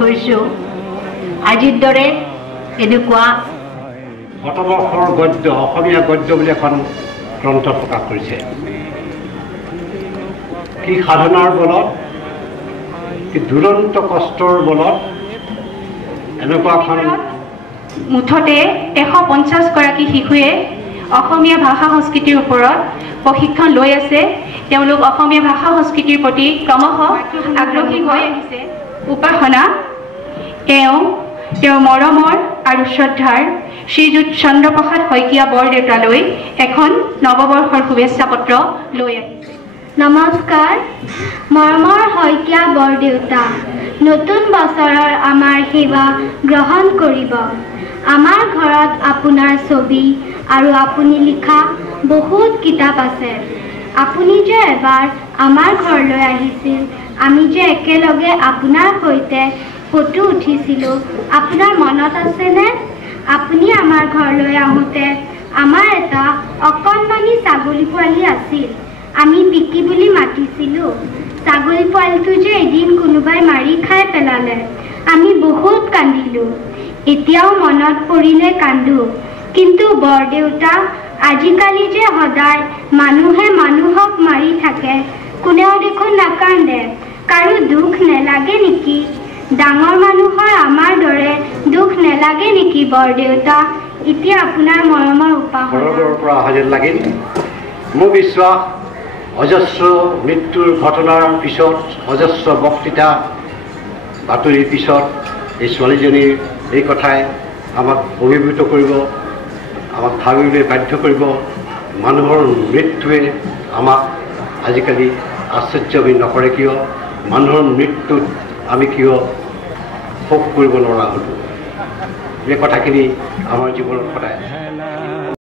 থৈছোঁ আজিৰ দৰে এনেকুৱা শতবৰ্ষৰ গদ্য অসমীয়া গদ্য বুলি এখন গ্ৰন্থ প্ৰকাশ কৰিছে। কি সাধনাৰ বলত, কি দুৰন্ত কষ্টৰ বলত এনেকুৱা এখন মুঠতে 150গৰাকী শিশুৱে অসমীয়া ভাষা সংস্কৃতিৰ ওপৰত প্ৰশিক্ষণ লৈ আছে। তেওঁলোক অসমীয়া ভাষা সংস্কৃতিৰ প্ৰতি ক্ৰমশ আগ্ৰহী হৈ আহিছে। উপাসনা তেওঁৰ মৰমৰ আৰু শ্ৰদ্ধাৰ শ্ৰীযুত চন্দ্ৰপ্ৰসাদ শইকীয়া বৰদেউতালৈ এখন নৱবৰ্ষৰ শুভেচ্ছা পত্ৰ লৈ আহিছে। নমস্কাৰ, মৰমৰ শইকীয়া বৰদেউতা, নতুন বছৰৰ আমাৰ সেৱা গ্ৰহণ কৰিব। আমাৰ ঘৰত আপোনাৰ ছবি আৰু আপুনি লিখা বহুত কিতাপ আছে। আপুনি যে এবাৰ আমাৰ ঘৰলৈ আহিছিল, আমি যে একেলগে আপোনাৰ সৈতে ফটো উঠিছিলোঁ, আপোনাৰ মনত আছেনে? আপুনি আমাৰ ঘৰলৈ আহোঁতে আমাৰ এটা অকণমানি ছাগলী পোৱালি আছিল। আমি বিকি বুলি মাতিছিলোঁ। ছাগলী পোৱালিটো যে এদিন কোনোবাই মাৰি খাই পেলালে। আমি বহুত কান্দিলোঁ। এতিয়াও মনত পৰিলে কান্দো। কিন্তু বৰদেউতা, আজিকালি যে সদায় মানুহে মানুহক মাৰি থাকে, কোনেও দেখোন নাকান্দে। কাৰো দুখ নেলাগে নেকি? ডাঙৰ মানুহৰ আমাৰ দৰে দুখ নেলাগে নেকি বৰদেউতা? এতিয়া আপোনাৰ মৰমৰ উপাসনাৰ পৰা অহা যেন লাগিল। মোৰ বিশ্বাস অজস্ৰ মৃত্যুৰ ঘটনাৰ পিছত, অজস্ৰ বক্তৃতা বাতৰিৰ পিছত এই ছোৱালীজনীৰ এই কথাই আমাক অভিভূত কৰিব, আমাক ভাবিবলৈ বাধ্য কৰিব। মানুহৰ মৃত্যুৱে আমাক আজিকালি আশ্চৰ্য নকৰে কিয়? মানুহৰ মৃত্যুত আমি কিয় শোক কৰিব নোৱাৰা হ'লোঁ? এই কথাখিনি আমাৰ জীৱনত সদায়